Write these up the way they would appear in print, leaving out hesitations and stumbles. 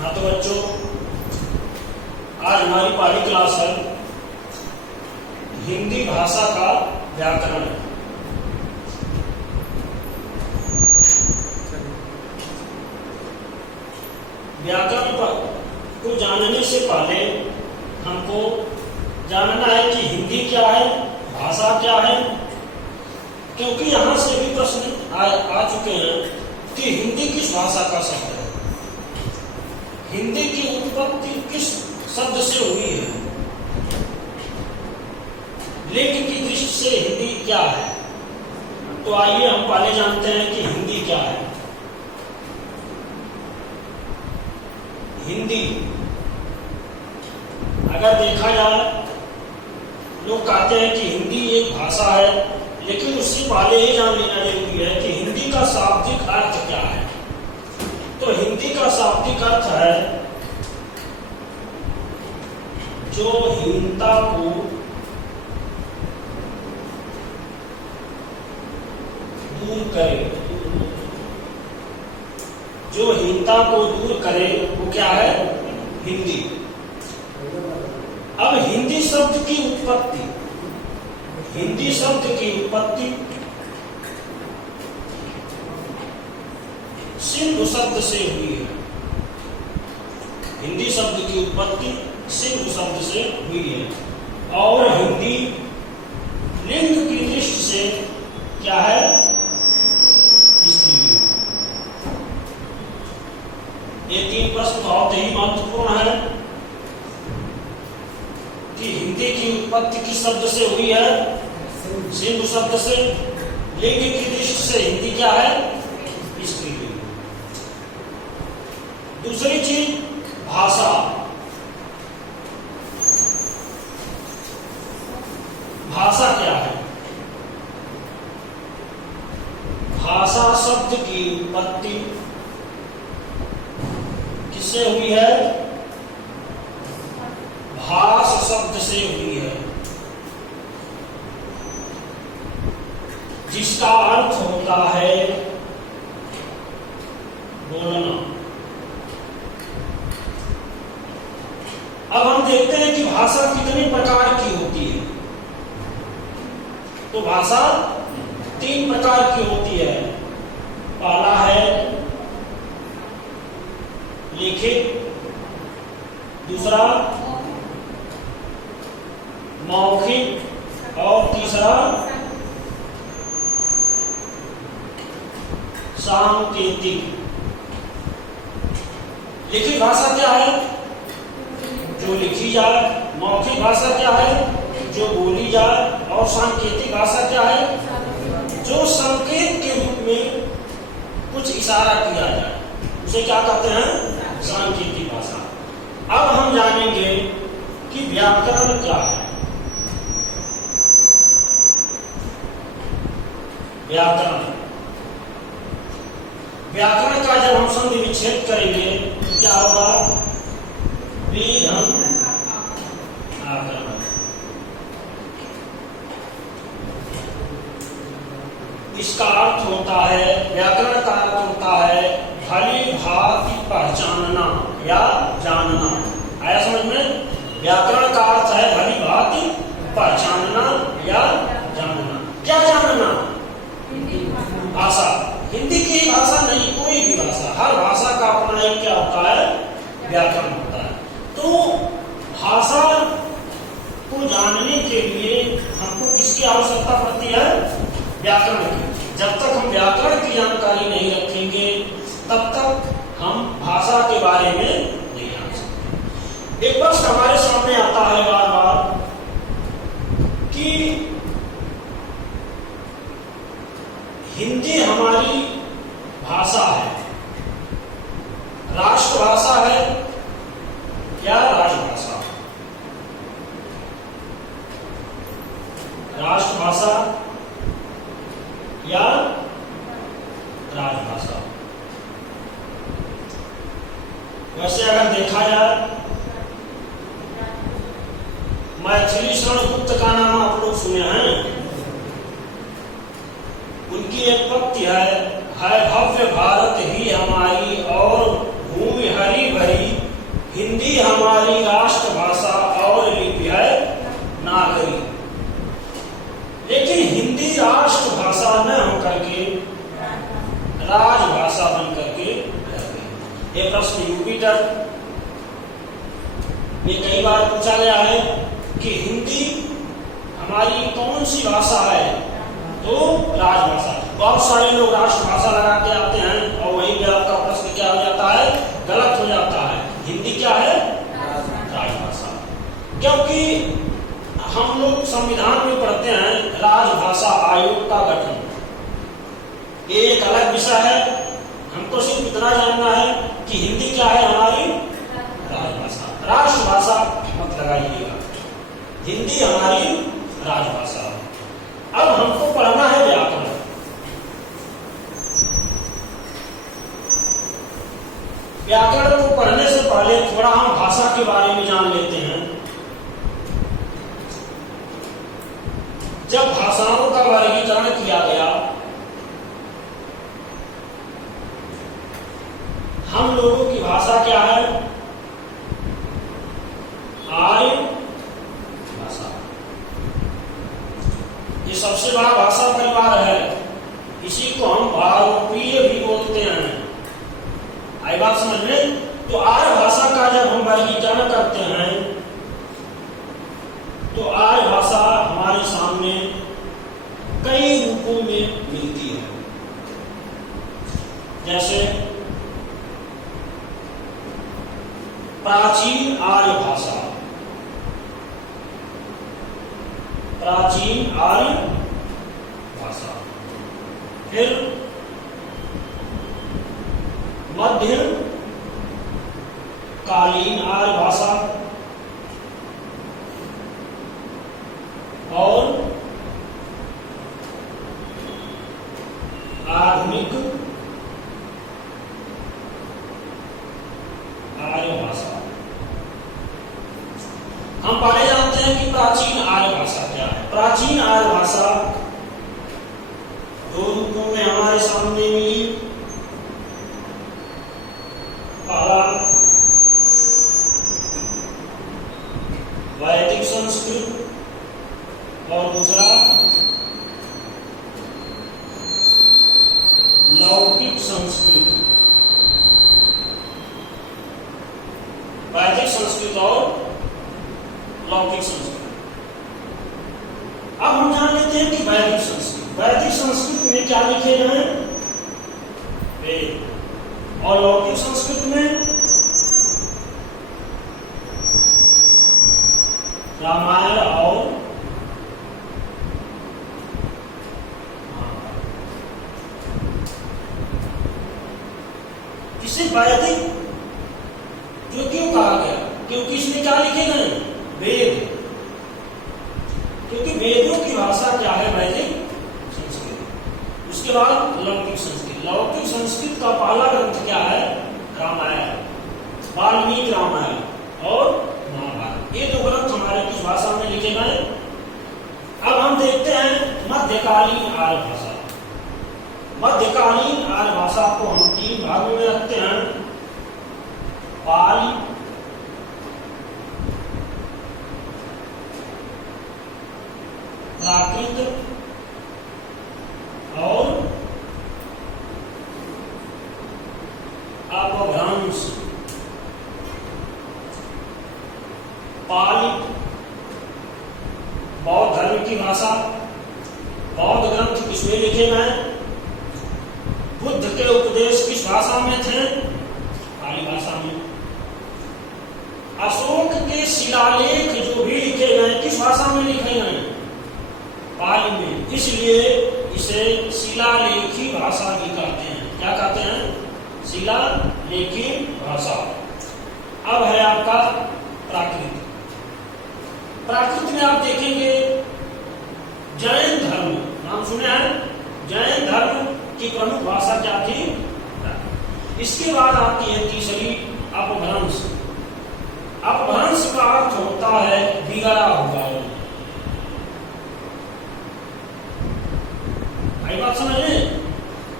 हाँ तो बच्चों, आज हमारी पहली क्लास है हिंदी भाषा का व्याकरण। व्याकरण को जानने से पहले हमको जानना है कि हिंदी क्या है, भाषा क्या है, क्योंकि यहाँ से भी प्रश्न आ चुके हैं कि हिंदी किस भाषा का शब्द है, हिंदी की उत्पत्ति किस शब्द से हुई है, लिंग की दृष्टि से हिंदी क्या है। तो आइए हम पहले जानते हैं कि हिंदी क्या है। हिंदी अगर देखा जाए, लोग कहते हैं कि हिंदी एक भाषा है, लेकिन उससे पहले ये जान लेना जरूरी है कि हिंदी का शाब्दिक अर्थ क्या है। तो हिंदी का शाब्दिक अर्थ है जो हीनता को दूर करे, जो हीनता को दूर करे वो क्या है, हिंदी। अब हिंदी शब्द की उत्पत्ति, हिंदी शब्द की उत्पत्ति सिंधु शब्द से हुई है। हिंदी शब्द की उत्पत्ति सिंधु शब्द से हुई है और हिंदी लिंग की दृष्टि से क्या है, स्त्रीलिंग। ये तीन प्रश्न बहुत ही महत्वपूर्ण है कि हिंदी की उत्पत्ति किस शब्द से हुई है, सिंधु शब्द से। लिंग की दृष्टि से हिंदी क्या है, स्त्रीलिंग। दूसरी चीज भाषा। भाषा क्या है? भाषा शब्द की उत्पत्ति किससे हुई है, भाष शब्द से हुई है, जिसका अर्थ होता है बोलना। अब हम देखते हैं कि भाषा कितने प्रकार की होती है। तो भाषा तीन प्रकार की होती है। पहला है लिखित, दूसरा मौखिक और तीसरा सांकेतिक। लिखित भाषा क्या है, जो लिखी जाए। मौखिक भाषा क्या है, जो बोली जाए। और सांकेतिक भाषा क्या है, जो संकेत के रूप में कुछ इशारा किया जाए, उसे क्या कहते हैं, सांकेतिक भाषा। अब हम जानेंगे कि व्याकरण क्या है। व्याकरण, व्याकरण का जब हम संधि विच्छेद करेंगे तो क्या होगा, विधम आकरण। इसका अर्थ होता है, व्याकरण का अर्थ होता है भली भांति पहचानना या जानना। आया समझ में? व्याकरण का अर्थ है भली भांति पहचानना या जानना। क्या जानना? भाषा। हिंदी की भाषा नहीं, कोई भी भाषा, हर भाषा का अपना एक क्या होता है, व्याकरण होता है। तो भाषा को जानने के लिए हमको किसकी आवश्यकता पड़ती है, व्याकरण की। जब तक हम व्याकरण की जानकारी नहीं रखेंगे तब तक हम भाषा के बारे में नहीं जान सकते। एक प्रश्न हमारे सामने आता है बार बार कि हिंदी हमारी भाषा है, राष्ट्रभाषा है या राजभाषा? राष्ट्रभाषा या राजभाषा? वैसे अगर देखा जाए, मैथिली शरण गुप्त का नाम आप लोग सुने हैं। उनकी एक पंक्ति है भव्य भारत ही हमारी और भूमि हरी भरी हमारी राष्ट्रभाषा और लिपि है नागरी। लेकिन हिंदी राष्ट्रभाषा न होकर के राजभाषा बन करके रह गई। ये प्रश्न यूपी तक में कई बार पूछा गया है कि हिंदी हमारी कौन सी भाषा है, तो राजभाषा। बहुत सारे लोग राष्ट्रभाषा लगा के आते हैं और वही भी आपका प्रश्न क्या हो जाता है, गलत हो जाता है। हिंदी क्या है, राजभाषा। क्योंकि हम लोग संविधान में पढ़ते हैं राजभाषा आयोग का गठन, ये एक अलग विषय है। हमको सिर्फ इतना जानना है कि हिंदी क्या है, हमारी राजभाषा। राष्ट्रभाषा मत लगाइएगा, हिंदी हमारी राजभाषा। अब हमको पढ़ना है व्याकरण। व्याकरण को पढ़ने से पहले थोड़ा हम भाषा के बारे में जान लेते हैं। जब भाषाओं का वर्गीकरण किया गया, हम लोगों की भाषा क्या है, आर्य भाषा। ये सबसे बड़ा भाषा परिवार है, इसी को हम भारोपीय भी बोलते हैं। आई बात समझ में? तो आर्य भाषा का जब हम वर्गीकरण करते हैं तो आर्य भाषा हमारे सामने कई रूपों में मिलती है। जैसे प्राचीन आर्य भाषा, प्राचीन आर्य भाषा। फिर मध्य कालीन आर्य भाषा और आधुनिक आर्य भाषा। हम पहले जानते हैं कि प्राचीन आर्य भाषा क्या है। प्राचीन आर्य भाषा दो रूपों में हमारे सामने मिली। पहला वैदिक संस्कृत और दूसरा लौकिक संस्कृत। वैदिक संस्कृत और लौकिक संस्कृत। अब हम जान लेते हैं कि वैदिक संस्कृत, वैदिक संस्कृत में क्या लिखे गए, वेद। और लौकिक संस्कृत में रामायण और इसे वैदिक जो क्यों कहा गया, क्योंकि इसमें क्या लिखे गए, वेद। क्योंकि वेदों की भाषा क्या है, वैदिक संस्कृत। उसके बाद लौकिक संस्कृत। लौकिक संस्कृत का पहला ग्रंथ क्या है, रामायण, वाल्मीकि रामायण और महाभारत। ये दो ग्रंथ हमारे किस भाषा में लिखे गए। अब हम देखते हैं मध्यकालीन आर्य भाषा। मध्यकालीन आर्य भाषा को हम तीन भागों में रखते हैं, पाली, प्राकृत और अपभ्रंश। पाली बौद्ध धर्म की भाषा। बौद्ध ग्रंथ किसमें लिखे गए, बुद्ध के उपदेश किस भाषा में थे, पाली भाषा में। अशोक के शिलालेख जो भी लिखे गए किस भाषा में लिखे गए, पाली में। इसलिए इसे शिलालेखी भाषा भी कहते हैं। क्या कहते हैं, शिलालेखी भाषा। अब है आपका प्राकृत। प्राकृत में आप देखेंगे जैन धर्म, नाम सुने हैं, जैन धर्म की प्रमुख भाषा क्या थी। इसके बाद आपकी है तीसरी अपभ्रंश। अपभ्रंश का अर्थ होता है बिगड़ा हुआ। आई बात समझ लें।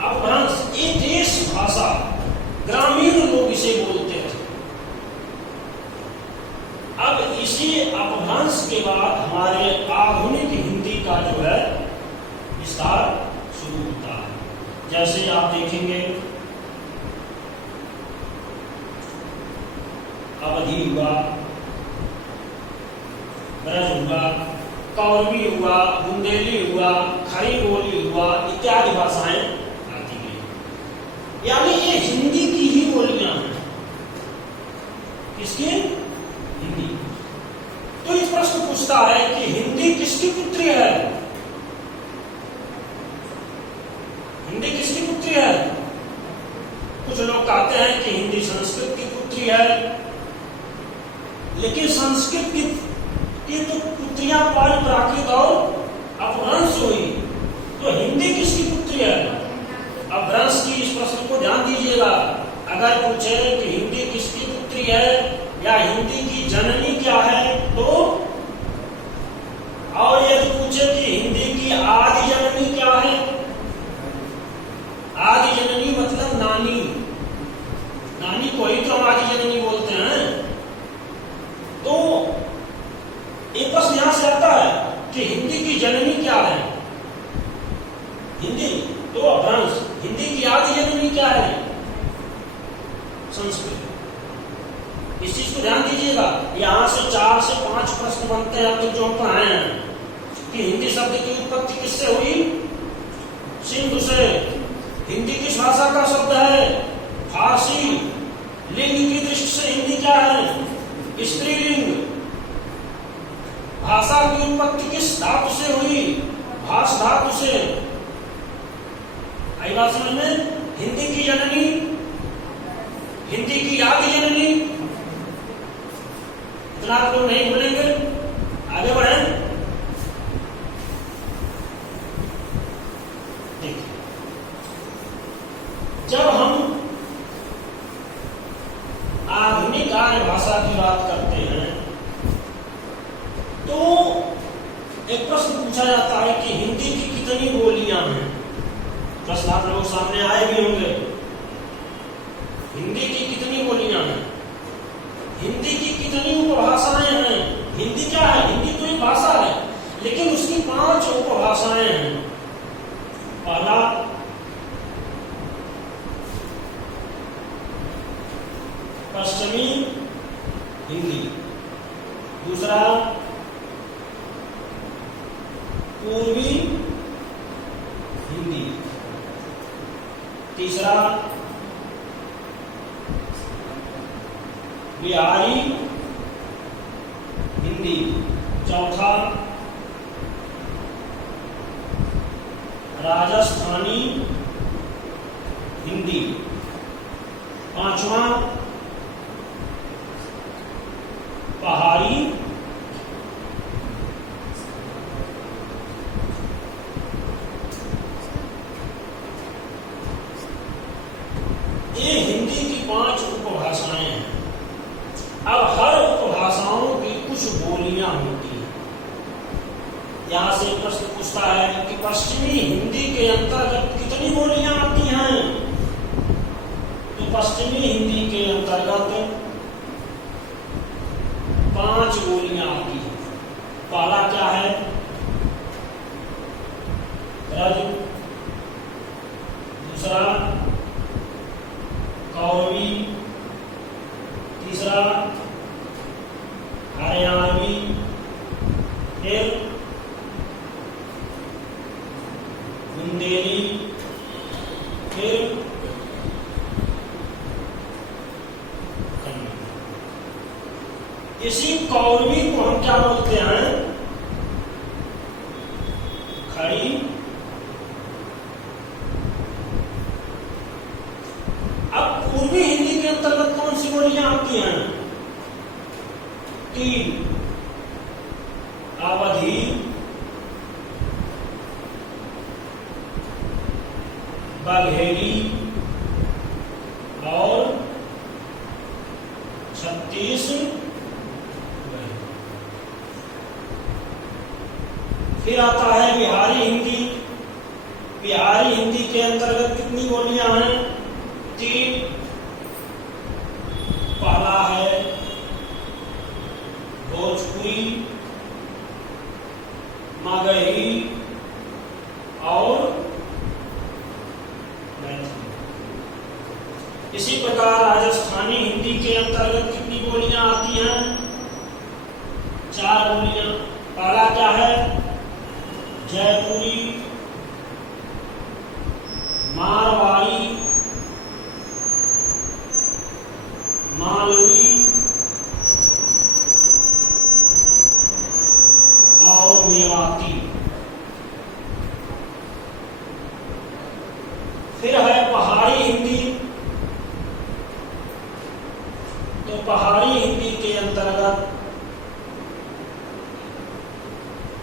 अपभ्रंश ये देश भाषा, ग्रामीण लोग इसे बोलते थे। उसके बाद हमारे आधुनिक हिंदी का जो है विस्तार शुरू होता है। जैसे आप देखेंगे अवधी हुआ, ब्रज हुआ, कौरवी हुआ, बुंदेली हुआ, खड़ी बोली हुआ इत्यादि भाषाएं आती हैं। यानी ये हिंदी की ही बोलियां हैं। किसकी? हिंदी। तो इस प्रश्न पूछता है कि हिंदी किसकी पुत्री है? हिंदी किसकी पुत्री है? कुछ लोग कहते हैं कि हिंदी संस्कृत की पुत्री है, लेकिन संस्कृत की तो पुत्रियां प्राकृत और अपभ्रंश हुई, तो हिंदी किसकी पुत्री है? अपभ्रंश की इस प्रश्न को ध्यान दीजिएगा। अगर पूछे कि हिंदी किसकी पुत्री है या हिंदी की जननी क्या है, तो और यदि पूछे कि हिंदी की आदि जननी क्या है, आदि जननी मतलब नानी, नानी को ही तो हम आदि जननी बोलते हैं। तो एक प्रश्न यहां से आता है कि हिंदी की जननी क्या है? हिंदी तो अपभ्रंश, हिंदी की आदि जननी क्या है? संस्कृत। इस चीज को ध्यान दीजिएगा। यहां से 4 से 5 प्रश्न बनते हैं अब तक जो हम पढ़ाए हैं कि हिंदी शब्द की उत्पत्ति किससे हुई? सिंधु से। हिंदी किस भाषा का शब्द है? फारसी। लिंग की दृष्टि से हिंदी क्या है? स्त्रीलिंग। भाषा की उत्पत्ति किस धातु से हुई? भाष धातु से। आई बात समझ में? हिंदी की जननी, हिंदी की आदि जननी। इतना आप लोग नहीं बोलेंगे, आगे बढ़े। देखिए, जब हम आधुनिक आर्य भाषा की बात करते हैं तो एक प्रश्न पूछा जाता है कि हिंदी की कितनी बोलियां हैं? प्रश्न आप लोगों सामने आए भी होंगे। हिंदी की कितनी बोलियां हैं? हिंदी की कितनी उपभाषाएं हैं? हिंदी क्या है? हिंदी तो एक भाषा है, लेकिन उसकी 5 उपभाषाएं हैं। पहला पश्चिमी हिंदी, दूसरा पूर्वी हिंदी, तीसरा बिहारी हिंदी, चौथा राजस्थानी हिंदी, पांचवा पहाड़ी, ये हिंदी की 5 उपभाषाएं हैं। अब हर उपभाषाओं की कुछ बोलियां होती हैं। यहां से प्रश्न पूछता है कि पश्चिमी हिंदी के अंतर्गत कितनी बोलियां आती हैं? तो पश्चिमी हिंदी के अंतर्गत 5 बोलियां आती हैं। पहला क्या है? ब्रज, दूसरा कौरवी, तीसरा हरियाणवी, फिर बुंदेली, फिर इसी कौरवी को हम क्या बोलते हैं? खड़ी। अब पूर्वी हिंदी के अंतर्गत कौन सी बोलियां आती हैं? 3, अवधी, बाघेरी और छत्तीसगढ़ी। फिर आता है बिहारी हिंदी। बिहारी हिंदी के अंतर्गत कितनी बोलियां हैं? 3। पहला है भोजपुरी, इसी प्रकार राजस्थानी हिंदी के अंतर्गत कितनी बोलियां आती हैं? 4 बोलियां। पहला क्या है? जयपुरी, मारवाड़ी, मालवी और मेवाती। फिर है पहाड़ी हिंदी। तो पहाड़ी हिंदी के अंतर्गत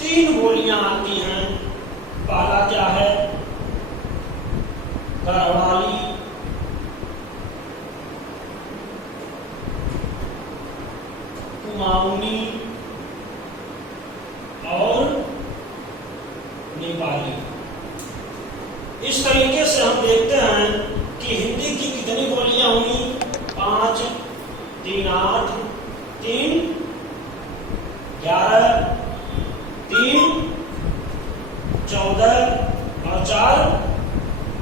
3 बोलियां आती हैं। पहला क्या है? गढ़वाली, कुमाऊनी और नेपाली। इस तरीके से हम देखते हैं कि हिंदी की कितनी बोलियां हुई? 5, 3, 8, 3, 11, 3, 14 और 4,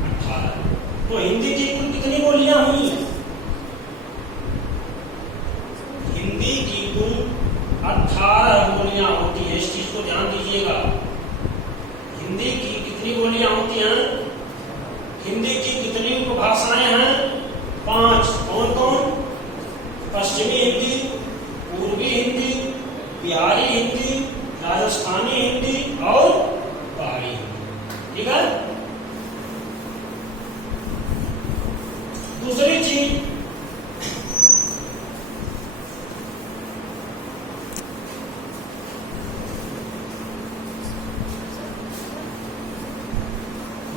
18। तो हिंदी की कुल कितनी बोलियां हुई? हिंदी की कुल 18 बोलियां होती है। इस चीज को ध्यान दीजिएगा। हिंदी की कितनी बोलियां होती हैं? हिंदी की कितनी उपभाषाएं हैं? 5। कौन कौन? पश्चिमी हिंदी, पूर्वी हिंदी, बिहारी हिंदी, राजस्थानी हिंदी और पहाड़ी हिंदी। ठीक है। दूसरी चीज,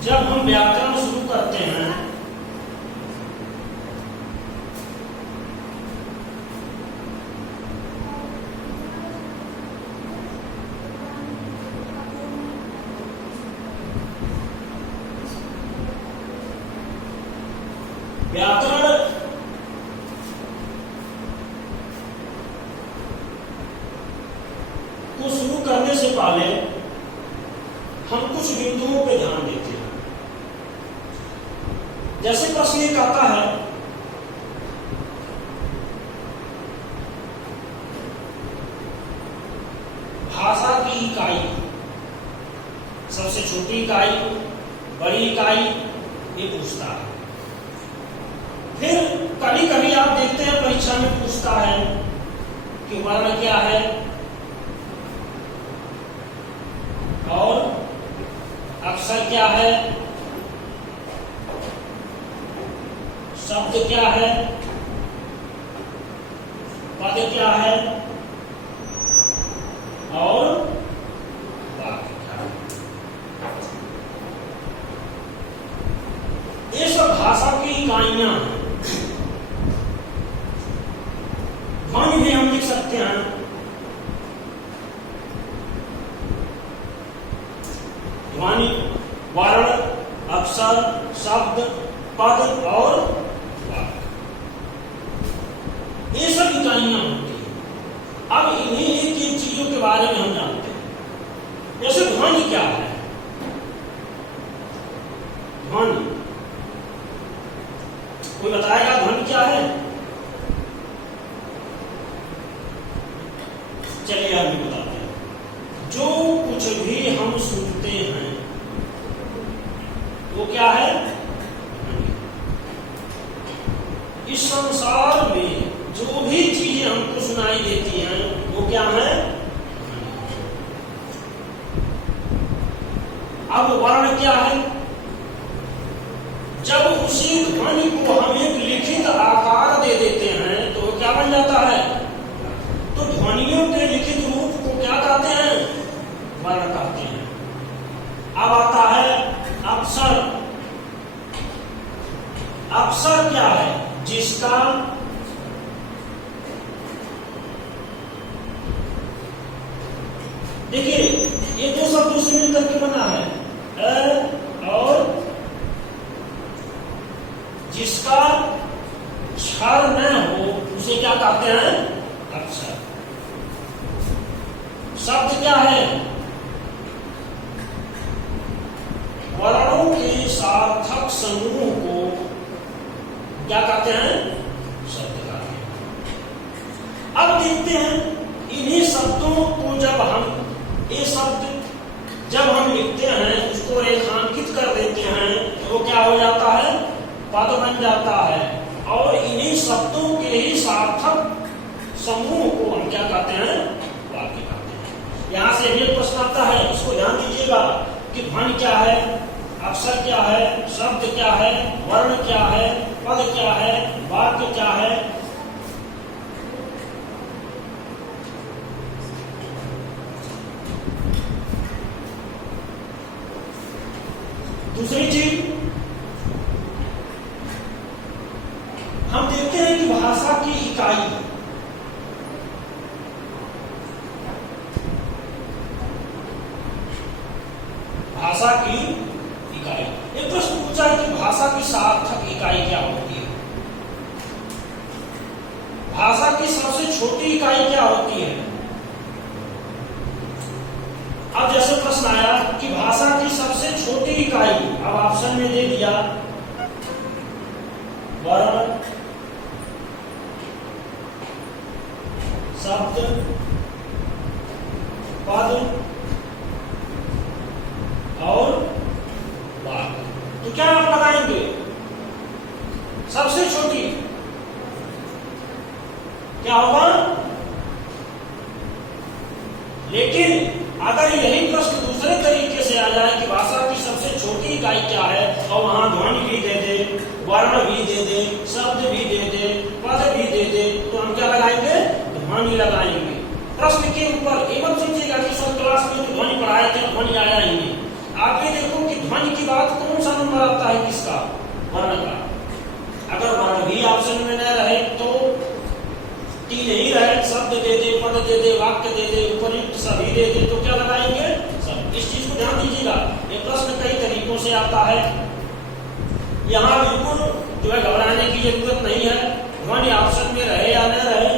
जब हम व्याकरण शुरू करते हैं व्याकरण को शुरू करने से पहले हम कुछ बिंदुओं पे ध्यान देते हैं। जैसे प्रश्न एक आता है, भाषा की इकाई, सबसे छोटी इकाई, बड़ी इकाई, ये पूछता है। फिर कभी कभी आप देखते हैं परीक्षा में पूछता है कि वर्ण क्या है और अक्षर क्या है, शब्द क्या है, पद क्या है और वाक्य क्या है। ये सब भाषा की इकाइयां हैं। ध्वनि भी हम लिख सकते हैं। ध्वनि, वर्ण, अक्षर, शब्द, पद और वाक्य, ये सब इकाइयां होती हैं। अब इन्हीं एक चीजों के बारे में हम जानते हैं। जैसे ध्वनि क्या है? ध्वनि, कोई बताएगा ध्वनि क्या है? चलिए अभी बताते हैं। जो कुछ भी हम सुनते हैं वो क्या है? इस संसार में जो भी चीजें हमको सुनाई देती हैं वो क्या है? अब वर्ण क्या है? जब उसी ध्वनि को हम एक लिखित आकार दे देते हैं तो क्या बन जाता है? तो ध्वनियों के लिखित रूप को क्या कहते हैं? वर्ण कहते हैं। अब आता है अक्षर। अक्षर क्या है? जिसका देखिए ये दो शब्दों से मिलकर के बना है, अ और जिसका क्षर न हो उसे क्या कहते हैं? अक्षर। शब्द क्या है? वर्णों के सार्थक समूह को क्या कहते हैं? शब्द कहते हैं। अब देखते हैं इन्हीं शब्दों को ये शब्द जब हम लिखते हैं, उसको रेखांकित कर देते हैं, तो वो क्या हो जाता है? पद बन जाता है। और इन्हीं शब्दों के ही सार्थक समूह को हम क्या कहते हैं? वाक्य कहते हैं। यहाँ से एक प्रश्न आता है, इसको ध्यान दीजिएगा कि ध्वनि क्या है, अक्षर क्या है, शब्द क्या है, वर्ण क्या है, पद क्या है, वाक्य क्या है। दूसरी चीज हम देखते हैं कि भाषा की इकाई, भाषा की इकाई, एक प्रश्न पूछा है कि भाषा की सार्थक इकाई क्या होती है? भाषा की सबसे छोटी इकाई क्या होती है? अब जैसे प्रश्न आया कि भाषा की सबसे छोटी इकाई, अब ऑप्शन में दे दिया वर्ण, शब्द, पद और वाक्य। तो क्या आप लगाएंगे? सबसे छोटी क्या होगा? लेकिन अगर यही प्रश्न दूसरे तरीके से आ जाए कि भाषा की सबसे छोटी इकाई क्या है, और वहां ध्वनि भी दे दे, वर्ण भी दे दे, शब्द भी दे दे, पद भी दे दे, तो हम क्या लगाएंगे? ध्वनि लगाएंगे। प्रश्न के ऊपर एवं समझिएगा कि सब क्लास में जो ध्वनि पढ़ाए थे ध्वनि आया ही नहीं। आप ये देखो कि ध्वनि की बात कौन सा नंबर आता है? किसका? वर्ण का। अगर वर्ण भी ऑप्शन में न रहे तो तीन ही रहे, शब्द दे दे, पद दे दे, वाक्य दे दे, उपयुक्त सभी दे दे, तो क्या लगाएंगे? सब। इस चीज को ध्यान दीजिएगा, ये प्रश्न कई तरीकों से आता है। यहाँ बिल्कुल जो है घबराने की जरूरत नहीं है। ध्वनि ऑप्शन में रहे या न रहे,